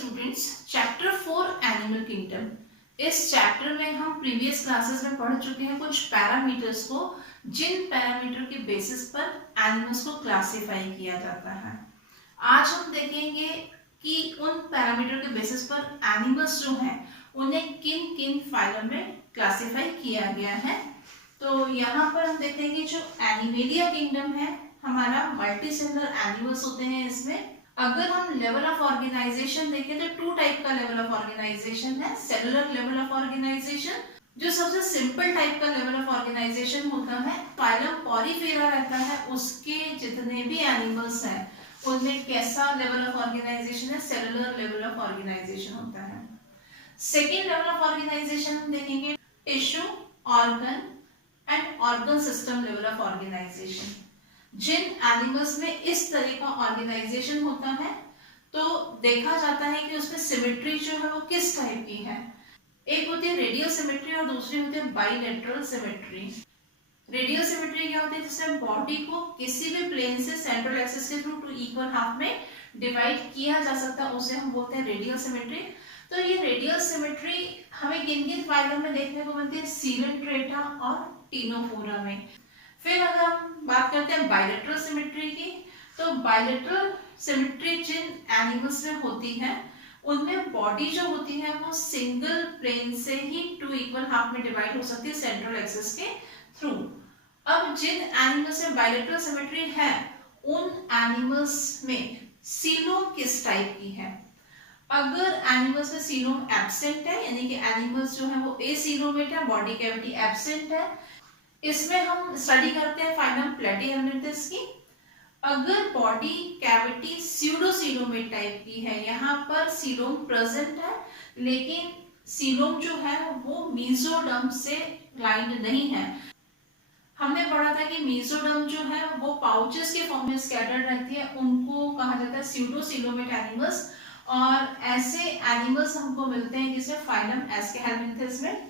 Students, chapter 4 animal kingdom. इस chapter में हम प्रीवियस क्लासेस में पढ़ चुके हैं कुछ पैरामीटर्स को, जिन पैरामीटर के बेसिस पर एनिमल्स को क्लासिफाई किया जाता है। आज हम देखेंगे कि उन पैरामीटर के बेसिस पर एनिमल्स जो हैं उन्हें किन किन फाइलम में क्लासिफाई किया गया है। तो यहाँ पर हम देखेंगे जो एनिमेलिया किंगडम है हमारा, मल्टी सेलुलर एनिमल्स होते हैं इसमें। अगर हम लेवल ऑफ ऑर्गेनाइजेशन देखें तो टू टाइप का लेवल ऑफ ऑर्गेनाइजेशन है। सेलुलर लेवल ऑफ ऑर्गेनाइजेशन, जो सबसे सिंपल टाइप का लेवल ऑफ ऑर्गेनाइजेशन होता है, फाइलम पॉरीफेरा रहता है, उसके जितने भी एनिमल्स हैं उनमें कैसा लेवल ऑफ ऑर्गेनाइजेशन है, सेलुलर लेवल ऑफ ऑर्गेनाइजेशन होता है। सेकेंड लेवल ऑफ ऑर्गेनाइजेशन हम देखेंगे tissue, organ and organ system level of organisation. जिन एनिमल्स में इस तरह का ऑर्गेनाइजेशन होता है तो देखा जाता है कि उसमें सिमेट्री जो है वो किस टाइप की है। एक होती है रेडियल सिमेट्री और दूसरी होती है बाइलेटरल सिमेट्री। रेडियल सिमेट्री क्या होती है, जिसमें बॉडी को किसी भी प्लेन से सेंट्रल एक्सिस के थ्रू टू इक्वल हाफ में डिवाइड किया जा सकता है, उसे हम बोलते हैं रेडियल सिमेट्री। तो ये रेडियल सिमेट्री हमें किन किन फाइलम में देखने को मिलती है, सीलेंट्रेटा और टिनोफोरा में। फिर अगर हम बात करते हैं बाइलेटरल सिमेट्री की, तो बाइलेटरल सिमेट्री जिन एनिमल्स में होती है उनमें बॉडी जो होती है वो सिंगल प्लेन से ही टू इक्वल हाफ में डिवाइड हो सकती है सेंट्रल एक्सिस के थ्रू। अब जिन एनिमल्स में बाइलेटरल सिमेट्री है उन एनिमल्स में सीलोम किस टाइप की है। अगर एनिमल्स में सीलोम एब्सेंट है, यानी कि एनिमल्स जो है वो एसीलोमेट है, बॉडी कैविटी एब्सेंट है, इसमें हम स्टडी करते हैं फाइलम प्लेटीहेलमिंथस की। अगर बॉडी कैविटी स्यूडोसीलोमेट टाइप की है, यहाँ पर सीलोम प्रेजेंट है लेकिन सीलोम जो है वो मेसोडर्म से लाइंड नहीं है। हमने पढ़ा था कि मेसोडर्म जो है वो पाउचेस के फॉर्म में स्कैटर्ड रहती है, उनको कहा जाता है स्यूडोसीलोमेट एनिमल्स। और ऐसे एनिमल्स हमको मिलते हैं जिसमें फाइलम एस्केहेलमिंथस में।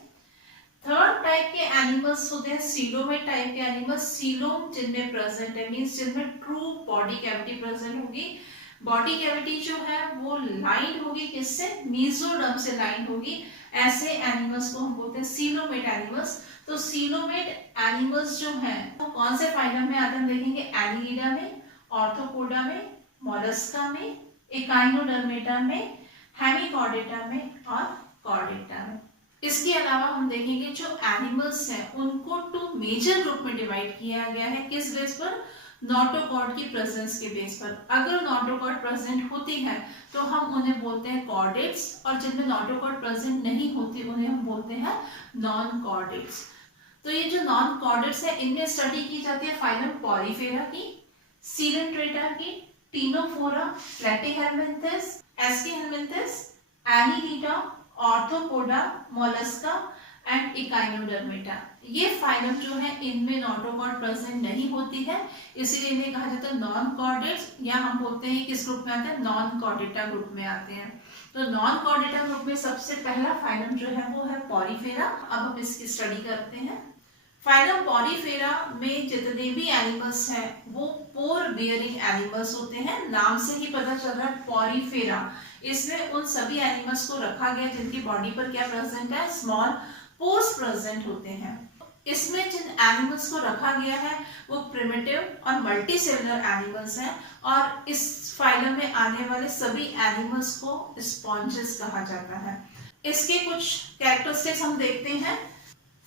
थर्ड टाइप के एनिमल्स होते हैं सीलोमेट टाइप के एनिमल्स। सीलोम जिनमें प्रेजेंट है, मींस जिनमें ट्रू बॉडी कैविटी प्रेजेंट होगी। बॉडी कैविटी जो है वो लाइंड होगी, किससे, मेसोडर्म से लाइंड होगी। ऐसे एनिमल्स को हम बोलते हैं सीलोमेट एनिमल्स। तो सीलोमेट एनिमल्स जो हैं वो कौन से फाइलम में आते हैं देखेंगे, एनिलिडा में, ऑर्थोपोडा में, मोलस्का में, इकाइनोडर्मेटा में, हेमिकॉर्डेटा में और कॉर्डेटा में। इसके अलावा हम देखेंगे जो एनिमल्स हैं उनको टू मेजर ग्रुप में डिवाइड किया गया है। किस बेस पर, नोटोकॉर्ड की प्रेजेंस के बेस पर। अगर नोटोकॉर्ड प्रेजेंट होती है तो हम उन्हें बोलते हैं कॉर्डेट्स, और जिनमें नोटोकॉर्ड प्रेजेंट नहीं होती उन्हें हम बोलते हैं नॉन कॉर्डेट्स। तो ये जो नॉन कॉर्डेट्स है इनमें स्टडी की जाती है फाइलम पॉरीफेरा की, सीलेंट्रेटा की, Ctenophora, Platyhelminthes, Aschelminthes, Annelida, Arthropoda, Mollusca and Echinodermata. ये फाइलम जो है इनमें नोटोकॉर्ड प्रेजेंट नहीं होती है, इसीलिए इन्हें कहा जाता है नॉन कॉर्डेट्स, या हम बोलते हैं किस ग्रुप में आते हैं, नॉन कॉर्डेटा ग्रुप में आते हैं। तो नॉन कॉर्डेटा ग्रुप में सबसे पहला फाइलम जो है वो है पॉरीफेरा। अब हम इसकी स्टडी करते हैं। फाइलम पॉरीफेरा में जितने भी एनिमल्स हैं वो पोर बियरिंग एनिमल्स होते हैं। नाम से ही पता चल रहा है पॉरीफेरा, इसमें उन सभी एनिमल्स को रखा गया जिनकी बॉडी पर क्या प्रेजेंट है, स्मॉल पोर्स प्रेजेंट होते हैं। इसमें जिन एनिमल्स को रखा गया है वो प्रिमिटिव और मल्टी सेलुलर एनिमल्स हैं, और इस फाइलम में आने वाले सभी एनिमल्स को स्पॉन्जेस कहा जाता है। इसके कुछ कैरेक्टरिस्टिक्स हम देखते हैं।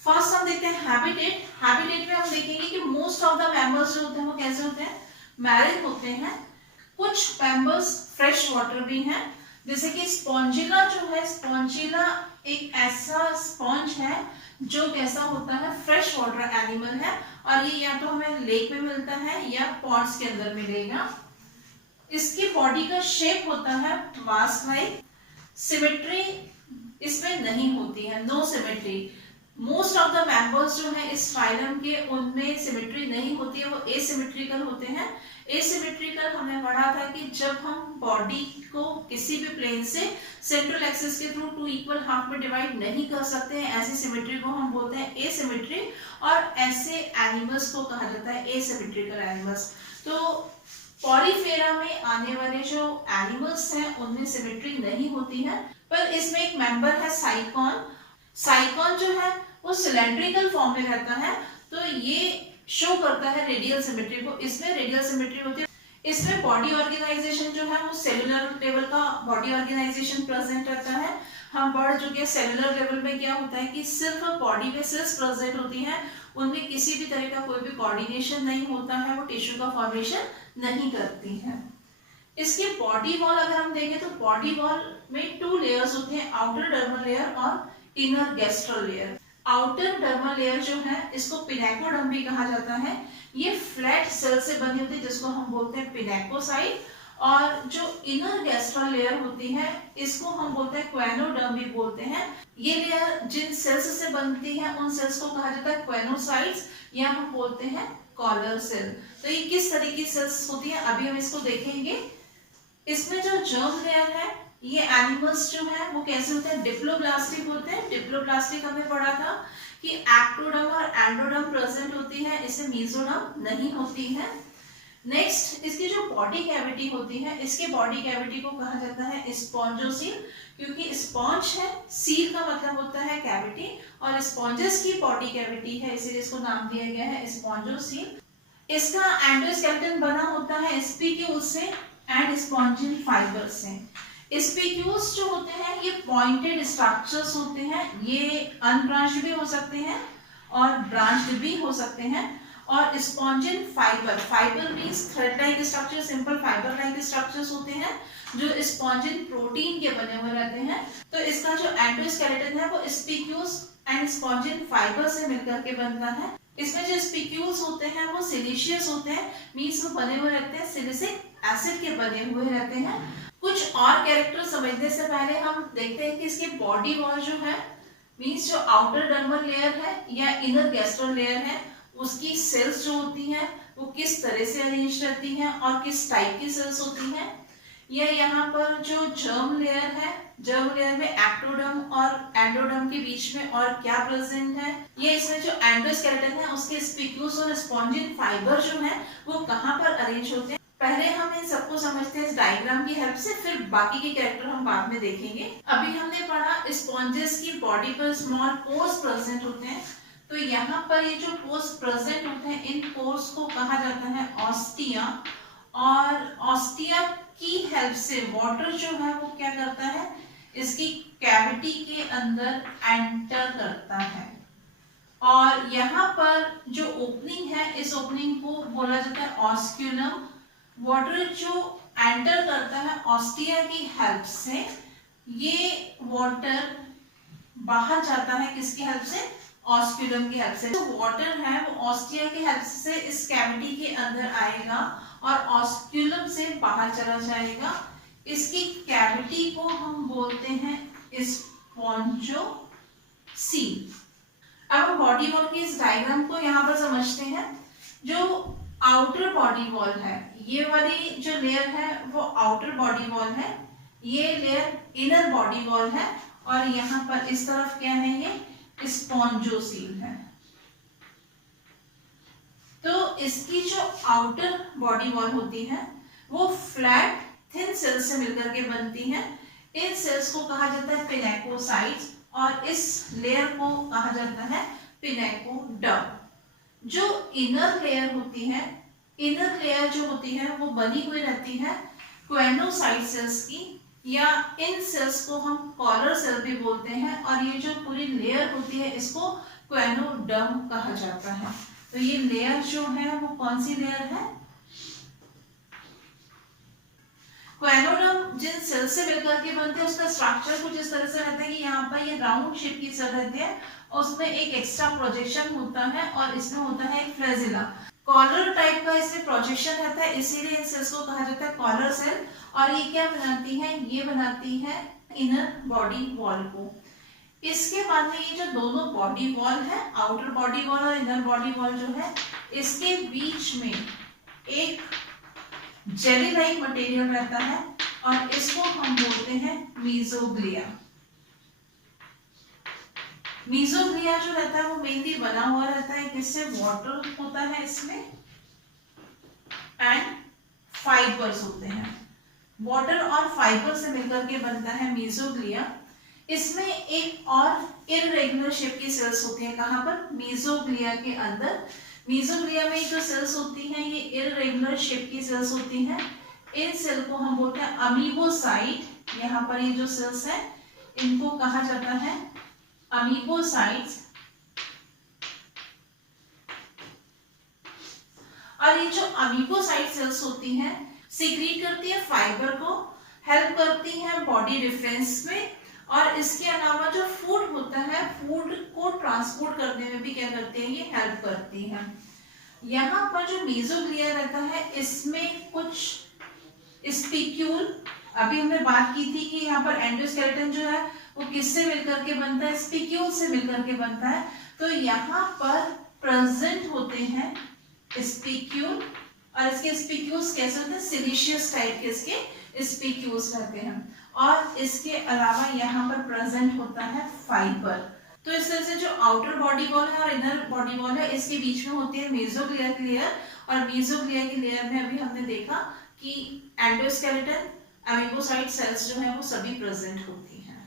फर्स्ट हम देखते हैं हैबिटेट। हैबिटेट में हम देखेंगे कि मोस्ट ऑफ द मेंबर्स जो होते हैं वो कैसे होते हैं, मैरिन होते हैं। कुछ मेंबर्स फ्रेश वाटर भी हैं, जैसे कि स्पॉन्जिला जो है, स्पॉन्जिला एक ऐसा स्पॉन्ज है जो कैसा होता है, फ्रेश वाटर एनिमल है, और ये या तो हमें लेक में मिलता है या पॉन्ड्स के अंदर मिलेगा। इसकी बॉडी का शेप होता है वास्प लाइक। सिमेट्री इसमें नहीं होती है, no symmetry. Most of the members जो है इस फाइलम के उनमें सिमेट्री नहीं होती है, वो एसिमेट्रिकल होते हैं। एसिमेट्रिकल हमने पढ़ा था कि जब हम बॉडी को किसी भी प्लेन से सेंट्रल एक्सिस के थ्रू टू इक्वल हाफ में डिवाइड नहीं कर सकते हैं, ऐसी सिमेट्री को हम बोलते हैं एसिमेट्री, और ऐसे एनिमल्स को कहा जाता है एसिमेट्रिकल एनिमल्स। तो पॉलीफेरा में आने वाले जो एनिमल्स हैं उनमें सिमेट्री नहीं होती है, पर इसमें एक मेंबर है साइकॉन। साइकॉन जो है वो सिलेंड्रिकल फॉर्म में रहता है, तो ये शो करता है रेडियल सिमेट्री को। इसमें रेडियल सिमेट्री होती है। इसमें बॉडी ऑर्गेनाइजेशन जो है वो सेलुलर लेवल का बॉडी ऑर्गेनाइजेशन प्रेजेंट रहता है। हम पढ़ चुके हैं सेलुलर लेवल में क्या होता है कि सिर्फ बॉडी में सेल्स प्रेजेंट होती हैं, उनमें किसी भी तरह का कोई भी कोऑर्डिनेशन नहीं होता है, वो टिश्यू का फॉर्मेशन नहीं करती है। इसके बॉडी वॉल अगर हम देखें तो बॉडी वॉल में 2 लेयर्स होते हैं, आउटर डर्मल लेयर और inner gastral layer. Outer dermal layer जो है इसको पिनेकोडर्म भी कहा जाता है। ये फ्लैट सेल से बनी होती है जिसको हम बोलते हैं पिनेकोसाइट, और जो इनर गैस्ट्रल लेयर होती है इसको हम बोलते हैं क्वेनोडर्म भी बोलते हैं। ये लेयर जिन सेल्स से बनती है उन सेल्स को कहा जाता है क्वेनोसाइट्स, या हम बोलते हैं कॉलर सेल। तो ये किस तरह की सेल्स होती है अभी हम इसको देखेंगे। इसमें जो जर्म लेयर है, ये एनिमल्स जो है वो कैसे होते हैं, डिप्लोब्लास्टिक होते हैं। डिप्लोब्लास्टिक हमने पढ़ा था कि एक्टोडर्म और एंडोडर्म प्रेजेंट होती है, इससे मेसोडर्म नहीं होती है। नेक्स्ट, इसकी जो बॉडी कैविटी होती है, इसके बॉडी कैविटी को कहा जाता है स्पॉन्जोसील, क्योंकि स्पॉन्ज है, सील का मतलब होता है कैविटी, और स्पॉन्जेस की बॉडी कैविटी है, इसीलिए इसको नाम दिया गया है स्पॉन्जोसील। इसका एंडोस्केलेटन बना होता है स्पिक्यूल से एंड स्पॉन्जिन फाइबर से। स्पिक्यूल्स जो होते हैं ये पॉइंटेड स्ट्रक्चर्स होते हैं, ये अनब्रांच्ड भी हो सकते हैं और ब्रांच्ड भी हो सकते हैं। और spongin fibre, fibre means thread like structure, simple fibre like structures होते हैं जो स्पॉन्जिन प्रोटीन के बने हुए रहते हैं। तो इसका जो एंडोस्केलेटन है वो स्पिक्यूल्स एंड स्पॉन्जिन फाइबर से मिलकर के बनता है। इसमें जो स्पिक्यूल्स होते हैं वो सिलिशियस होते हैं, मींस वो बने हुए रहते हैं सिलिसिक एसिड के बने हुए रहते हैं। कुछ और कैरेक्टर समझने से पहले हम देखते हैं कि इसकी बॉडी वॉल जो है, मींस जो आउटर डर्मल लेयर है या इनर गैस्ट्रल लेयर है, उसकी सेल्स जो होती हैं वो किस तरह से अरेंज रहती हैं और किस टाइप की सेल्स होती हैं। या यहाँ पर जो जर्म लेयर है, जर्म लेयर में एक्टोडर्म और एंडोडर्म के बीच में और क्या प्रेजेंट है। ये इसमें जो एंडोस्केलेटन है उसके स्पिक्यूल्स और स्पॉन्जिन फाइबर जो है वो कहाँ पर अरेंज होते हैं। पहले हम इन सबको समझते हैं इस डायग्राम की हेल्प से, फिर बाकी के कैरेक्टर हम बाद में देखेंगे। अभी हमने पढ़ा स्पॉन्जेस की बॉडी पर स्मॉल पोर्स प्रेजेंट होते हैं, तो यहाँ पर ये जो पोर्स प्रेजेंट होते हैं इन पोर्स को कहा जाता है ऑस्टिया, और ऑस्टिया की हेल्प से वाटर जो है वो क्या करता है, इसकी कैविटी के अंदर एंटर करता है। और यहाँ पर जो ओपनिंग है इस ओपनिंग को बोला जाता है ऑस्क्यूलम। वाटर जो एंटर करता है ऑस्टिया की हेल्प से, ये वाटर बाहर जाता है किसकी हेल्प से, ऑस्क्यूलम की हेल्प से। जो वाटर है वो ऑस्टिया की हेल्प से इस कैविटी के अंदर आएगा और ऑस्क्यूलम से बाहर चला जाएगा। इसकी कैविटी को हम बोलते हैं स्पॉन्जोसील। अब हम बॉडी वॉल की इस डायग्राम को यहाँ पर समझते हैं। जो आउटर बॉडी वॉल है, ये वाली जो लेयर है वो आउटर बॉडी वॉल है, ये लेयर इनर बॉडी वॉल है, और यहाँ पर इस तरफ क्या है, ये स्पॉन्जोसील है। तो इसकी जो आउटर बॉडी वॉल होती है वो फ्लैट थिन सेल्स से मिलकर के बनती है। इन सेल्स को कहा जाता है पिनेकोसाइट्स, और इस लेयर को कहा जाता है पिनेकोडर्म। जो इनर लेयर होती है, इनर लेयर जो होती है वो बनी हुई रहती है क्वेनोसाइट सेल्स की, या इन सेल्स को हम कॉलर सेल भी बोलते हैं, और ये जो पूरी लेयर होती है इसको क्वेनोडर्म कहा जाता है। तो ये लेयर जो है वो कौन सी लेयर है, क्वेनोडर्म। जिन सेल से मिलकर के बनते हैं उसका स्ट्रक्चर कुछ इस तरह से रहता है कि यहाँ पर ये राउंड शेप की सेल रहती है, उसमें एक एक्स्ट्रा प्रोजेक्शन होता है और इसमें होता है एक फ्लैजिला। कॉलर टाइप का इसमें प्रोजेक्शन रहता है, इसीलिए इन सेल्स को कहा जाता है कॉलर सेल। और ये क्या बनाती है, ये बनाती है इनर बॉडी वॉल को। इसके बाद में ये जो दोनों बॉडी वॉल है, आउटर बॉडी वॉल और इनर बॉडी वॉल जो है, इसके बीच में एक जेली लाइक मटेरियल रहता है और इसको हम बोलते हैं मीजोग्लिया। मीजोग्लिया जो रहता है वो मेनली बना हुआ रहता है किससे, वाटर होता है इसमें एंड फाइबर्स होते हैं। वाटर और फाइबर से मिलकर के बनता है मेसोग्लिया। इसमें एक और इररेगुलर शेप की सेल्स होती हैं, कहाँ पर? मेसोग्लिया के अंदर। मेसोग्लिया में जो सेल्स होती हैं ये इररेगुलर शेप की सेल्स होती हैं। इन सेल को हम बोलते हैं अमीबोसाइट। यहाँ पर ये जो सेल्स है इनको कहा जाता है अमीबोसाइट्स। और ये जो अमीबोसाइट सेल्स होती हैं सीक्रेट करती है फाइबर को, हेल्प करती है बॉडी डिफेंस में, और इसके अलावा जो फूड होता है फूड को ट्रांसपोर्ट करने में भी क्या करती है, ये हेल्प करती है। यहाँ पर जो मेसोग्लिया रहता है इसमें कुछ स्पिक्यूल, अभी हमने बात की थी कि यहाँ पर एंडोस्केलेटन जो है वो किससे मिलकर के बनता है? स्पिक्यूल से मिलकर के बनता है। तो यहाँ पर प्रेजेंट होते हैं स्पिक्यूल, और इसके स्पिक्यूल्स कैसे होते हैं? सिलिशियस टाइप के इसके स्पिक्यूल्स रहते हैं। और इसके अलावा यहाँ पर प्रेजेंट होता है फाइबर। तो इस तरह से जो आउटर बॉडी वॉल है और इनर बॉडी वॉल है इसके बीच में होती है मेसोग्लिया की लेयर। और मेसोग्लिया की लेयर में अभी हमने देखा कि एंडोस्केलेटन, अमीबोसाइट सेल्स जो है वो सभी प्रेजेंट होती हैं।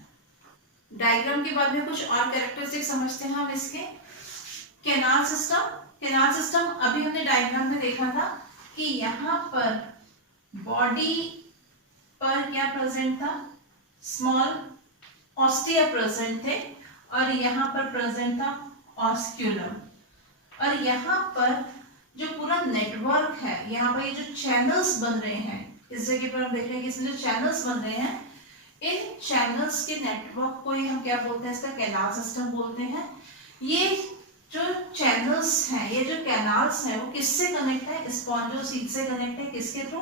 डायग्राम के बाद में कुछ और कैरेक्टरिस्टिक समझते हैं हम इसके। Canal system. कैनाल सिस्टम अभी हमने डायग्राम में देखा था कि यहाँ पर बॉडी पर क्या प्रेजेंट था? स्मॉल ऑस्टिया प्रेजेंट थे, और यहाँ पर प्रेजेंट था ऑस्क्यूलम। और यहाँ पर जो पूरा नेटवर्क है, यहाँ पर ये जो चैनल्स बन रहे हैं, इस जगह पर हम देख रहे हैं कि इसमें जो चैनल्स बन रहे हैं, इन चैनल्स के नेटवर्क को ही हम क्या बोलते हैं? इसका कैनाल सिस्टम बोलते हैं। ये जो चैनल्स हैं, ये जो कैनाल्स हैं वो किससे कनेक्ट है? स्पॉन्जोसीट से कनेक्ट है। किसके थ्रू?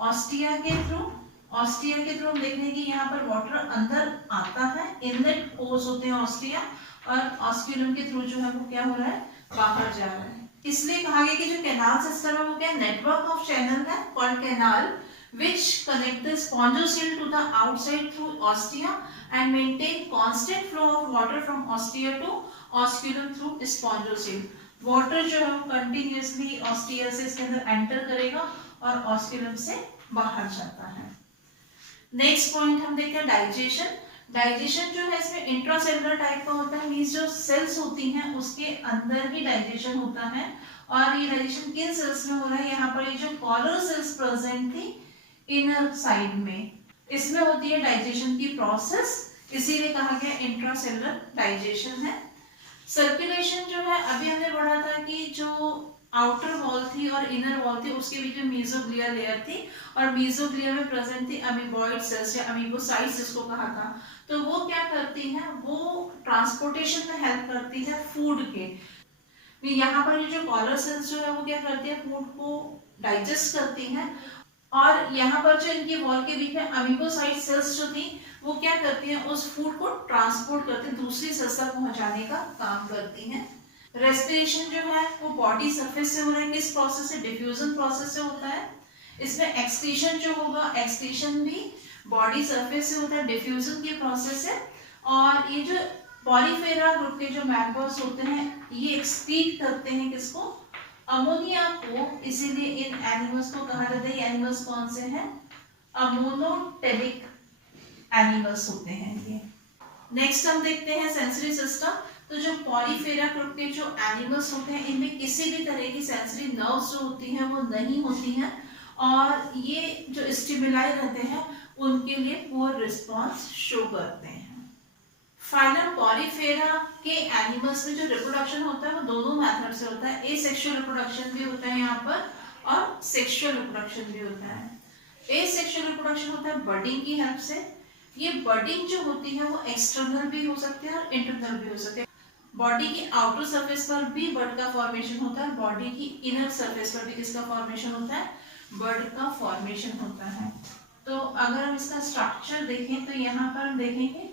ऑस्टिया के थ्रू। ऑस्टिया के थ्रू हम देख रहे हैं कि यहाँ पर वाटर अंदर आता है, इनलेट पोर्स होते हैं ऑस्टिया, और ऑस्क्यूलम के थ्रू जो है वो क्या हो रहा है? बाहर जा रहा है। इसलिए कहा गया कि जो कैनाल सिस्टम है वो क्या? नेटवर्क ऑफ चैनल है called canal, which connect the spongiocele to the outside through ostia and maintain constant flow of water from ostia to osculum through spongiocele. Water जो है वो कंटिन्यूअसली ऑस्टिया से इसके अंदर एंटर करेगा और ऑस्क्यूलम से बाहर जाता है। नेक्स्ट पॉइंट हम देखते हैं डाइजेशन। डाइजेशन जो है इसमें इंट्रासेलुलर टाइप का होता है, मींस जो सेल्स होती हैं उसके अंदर ही डाइजेशन होता है। और ये डाइजेशन किन सेल्स में हो रहा है? यहाँ पर ये जो कॉलर सेल्स प्रेजेंट थी इनर साइड में, इसमें होती है डाइजेशन की प्रोसेस, इसीलिए कहा गया इंट्रासेलुलर डाइजेशन है। सर्कुलेशन जो है अभी हमने पढ़ा था कि जो आउटर वॉल थी और इनर वॉल थी उसके बीच में मेसोग्लिया लेयर थी, और मेसोग्लिया में प्रेजेंट थी अमीबॉइड सेल्स या अमीबोसाइट्स जिसको कहा था। तो वो क्या करती हैं? वो ट्रांसपोर्टेशन में हेल्प करती है फूड के। यहाँ पर ये जो कॉलर सेल्स जो है वो क्या करती है? फूड को डाइजेस्ट करती हैं। और यहाँ पर जो इनकी वॉल के बीच में अमीबोसाइट सेल्स जो थी वो क्या करती हैं? उस फूड को ट्रांसपोर्ट करते दूसरी सेल्स तक पहुंचाने का काम करती हैं। रेस्पिरेशन जो है वो बॉडी सरफेस से हो रहा है, किस प्रोसेस से? डिफ्यूजन प्रोसेस से होता है। इसमें एक्सक्रीशन जो होगा, एक्सक्रीशन भी बॉडी सरफेस से होता है, डिफ्यूजन के प्रोसेस से। और ये जो पॉलीफेरा ग्रुप के जो मेंबर्स होते हैं ये एक्सक्रीट करते हैं किसको? अमोनिया को। इसीलिए इन एनिमल्स को कहा जाता है, ये एनिमल्स कौन से हैं? अमोनोटेलिक एनिमल्स होते हैं ये। नेक्स्ट हम देखते हैं सेंसरी सिस्टम। तो जो पॉलीफेरा ग्रुप के जो एनिमल्स होते हैं इनमें किसी भी तरह की सेंसरी नर्व्स जो होती हैं वो नहीं होती हैं, और ये जो स्टिमुलाई रहते हैं उनके लिए पुअर रिस्पॉन्स शो करते हैं। फाइनल पॉलीफेरा के एनिमल्स में जो रिप्रोडक्शन होता है वो दोनों मेथड से होता है। एसेक्सुअल रिप्रोडक्शन भी होता है यहाँ पर, और सेक्सुअल रिप्रोडक्शन भी होता है। एसेक्सुअल रिप्रोडक्शन होता है बर्डिंग की हेल्प से। ये बर्डिंग जो होती है वो एक्सटर्नल भी हो सकती है और इंटरनल भी हो सकती है। बॉडी की आउटर सरफेस पर भी बर्ड का फॉर्मेशन होता है, बॉडी की इनर सरफेस पर भी किसका फॉर्मेशन होता है? बर्ड का फॉर्मेशन होता है। तो अगर हम इसका स्ट्रक्चर देखें तो यहाँ पर हम देखेंगे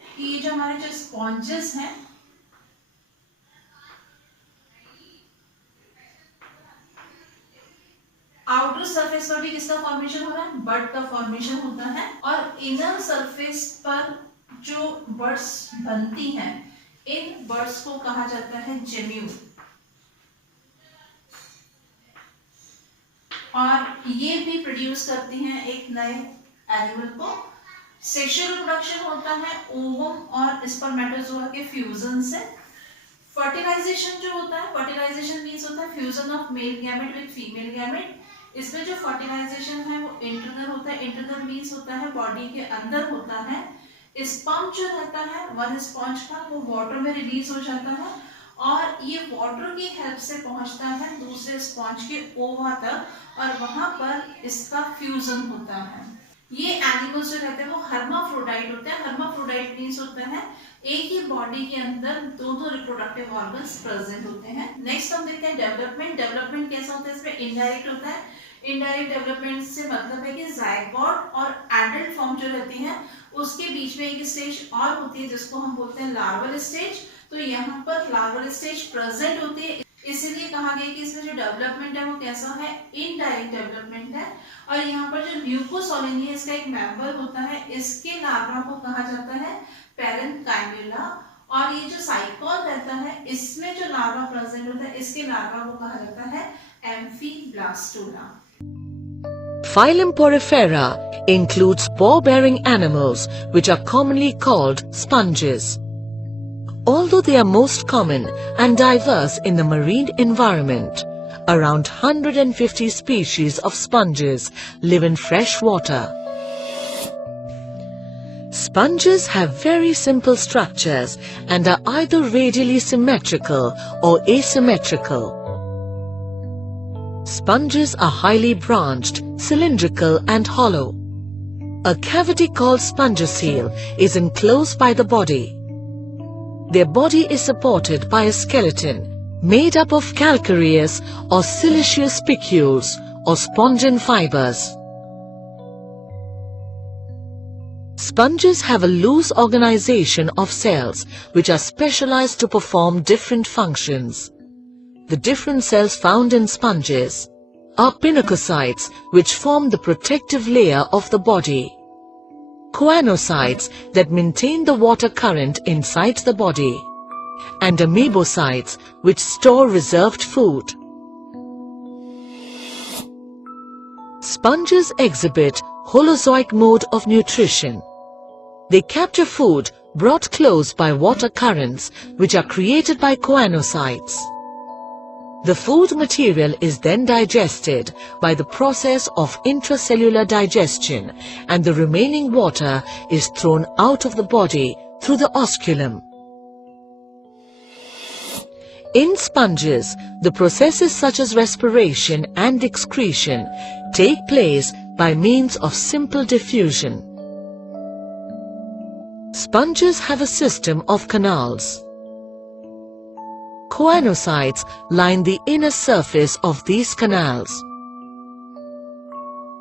कि ये जो हमारे जो स्पॉन्जेस हैं आउटर सरफेस पर भी किसका फॉर्मेशन हो रहा है? बर्ड का फॉर्मेशन होता है। और इनर सरफेस पर जो बर्ड्स बनती हैं इन बर्ड्स को कहा जाता है जेम्यू। और ये भी प्रोड्यूस करती हैं एक नए एनिमल को। सेक्सुअल रिप्रोडक्शन होता है ओवम और स्पर्मेटोजोआ के फ्यूजन से। फर्टिलाइजेशन जो होता है, फर्टिलाइजेशन मीन्स होता है fusion of male gamete with female gamete. इसमें जो फर्टिलाइजेशन है वो इंटरनल होता है। इंटरनल मीन्स होता है बॉडी के अंदर होता है। स्पर्म जो रहता है वन स्पॉन्ज का, वो वाटर में रिलीज हो जाता है और ये वाटर की हेल्प से पहुंचता है दूसरे स्पॉन्ज के ओवा तक और वहां पर इसका फ्यूजन होता है। ये एनिमल्स जो रहते हैं वो हर्माफ्रोडाइट होते हैं। हर्माफ्रोडाइट मीन्स होता है एक ही बॉडी के अंदर दो दो रिप्रोडक्टिव ऑर्गन्स प्रेजेंट होते हैं। नेक्स्ट हम देखते हैं डेवलपमेंट। डेवलपमेंट कैसा होता है, इसमें इनडायरेक्ट होता है। इनडायरेक्ट डेवलपमेंट से मतलब है कि जायगोट और एडल्ट फॉर्म जो रहती है उसके बीच में एक स्टेज और होती है जिसको हम बोलते हैं लार्वल स्टेज। तो यहाँ पर लार्वल स्टेज प्रेजेंट होती है, इसीलिए कहा गया कि इसमें जो डेवलपमेंट है वो कैसा है, इनडायरेक्ट डेवलपमेंट है। और यहाँ पर जो म्यूकोसोलिनी है इसका एक मेंबर होता है, इसके लार्वा को कहा जाता है पैरेन्काइमुला। और ये जो साइकोन रहता है इसमें जो लार्वा प्रेजेंट होता है इसके लार्वा को कहा जाता है एम्फीब्लास्टोला। Phylum Porifera includes spore-bearing animals which are commonly called sponges. Although they are most common and diverse in the marine environment, around 150 species of sponges live in fresh water. Sponges have very simple structures and are either radially symmetrical or asymmetrical. Sponges are highly branched, cylindrical and hollow. A cavity called spongocele is enclosed by the body. Their body is supported by a skeleton made up of calcareous or siliceous spicules or spongin fibers. Sponges have a loose organization of cells which are specialized to perform different functions. The different cells found in sponges are pinacocytes, which form the protective layer of the body, choanocytes that maintain the water current inside the body, and amoebocytes which store reserved food. Sponges exhibit holozoic mode of nutrition. They capture food brought close by water currents which are created by choanocytes. The food material is then digested by the process of intracellular digestion and the remaining water is thrown out of the body through the osculum. In sponges, the processes such as respiration and excretion take place by means of simple diffusion. Sponges have a system of canals. Choanocytes line the inner surface of these canals.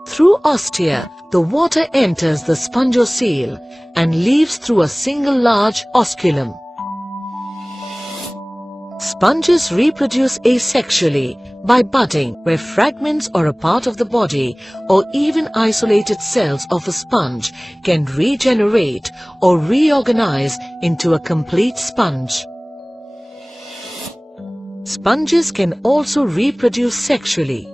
Through ostia, the water enters the spongocele and leaves through a single large osculum. Sponges reproduce asexually by budding, where fragments or a part of the body or even isolated cells of a sponge can regenerate or reorganize into a complete sponge. Sponges can also reproduce sexually.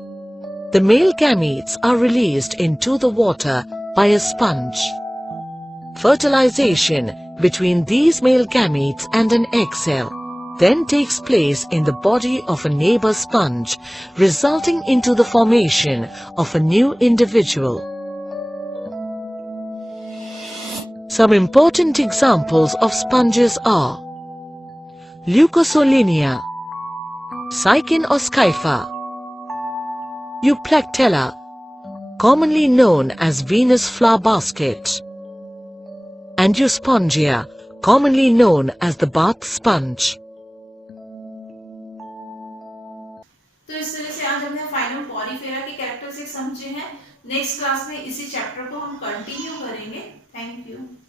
The male gametes are released into the water by a sponge. Fertilization between these male gametes and an egg cell then takes place in the body of a neighbor sponge, resulting into the formation of a new individual. Some important examples of sponges are Leucosolinia, Cycin or Scypha, Euplectella, commonly known as Venus flower basket, and Euspongia, commonly known as the bath sponge. तो इस तरह से आज हमने phylum Porifera के characteristics समझे हैं। Next class में इसी चैप्टर को हम कंटिन्यू करेंगे। Thank you.